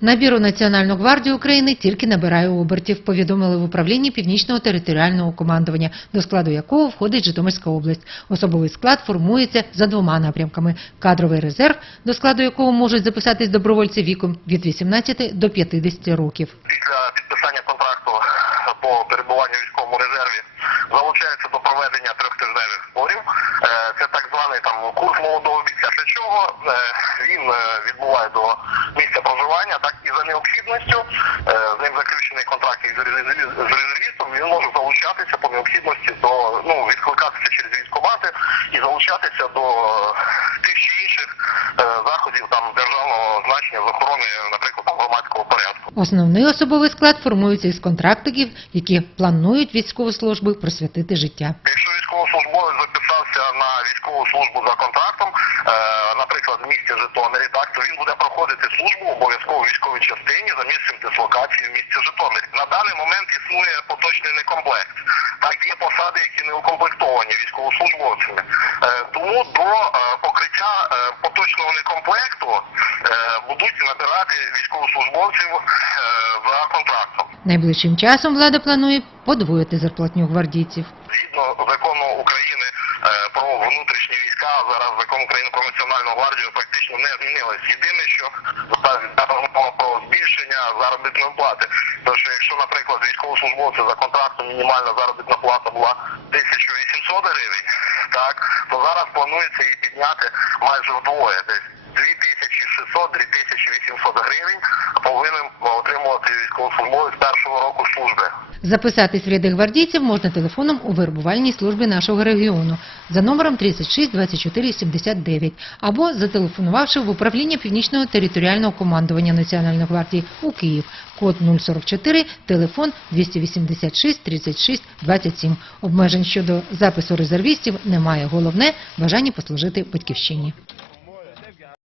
Набір у Національну гвардію України тільки набирає обертів, повідомили в управлінні Північного територіального командування, до складу якого входить Житомирська область. Особовий склад формується за двома напрямками: кадровий резерв, до складу якого можуть записатись добровольці віком від 18 до 50 років. після підписання контракту по перебуванню в військовому резерві залучаються до проведення трьохтижневих зборів. Е, Це так званий там курс молодого бійця. Для чого е, він е, відбуває до місця проживання, так і за необхідністю е, з ним заключений контракт із резерві- резервістом. Він може залучатися по необхідності до ну відкликатися через військкомати і залучатися до е, тих чи інших е, заходів там державного значення з охорони, наприклад, там, громадського порядку. Основний особовий склад формується із контрактиків, які планують військову службу присвятити життя. Якщо військовослужбовець записався на військову службу за контрактом, Житомирі, так то він буде проходити службу обов'язково військовій частині за місцем дислокації в місті Житомирі. На даний момент існує поточний некомплект. Так є посади, які не укомплектовані військовослужбовцями. Е, тому до е, покриття е, поточного некомплекту будуть набирати військовослужбовців за контрактом. Найближчим часом влада планує подвоїти зарплатню гвардійців. Згідно закону України про внутрішні війська, зараз закон України про національну гвардію практично не змінилось. Єдине, що зараз про збільшення заробітної плати. Тому що якщо, наприклад, військовослужбовця за контрактом мінімальна заробітна плата була 1800 гривень, так то зараз планується її підняти майже вдвоє, десь 2600-2800 гривень повинен отримувати військовослужбовець першого року служби. Записатись в ряди гвардійців можна телефоном у вербувальній службі нашого регіону за номером 36 24 79 або зателефонувавши в управління Північного територіального командування Національної гвардії у Київ, код 044, телефон 286 36 27. Обмежень щодо запису резервістів немає. Головне – бажання послужити батьківщині.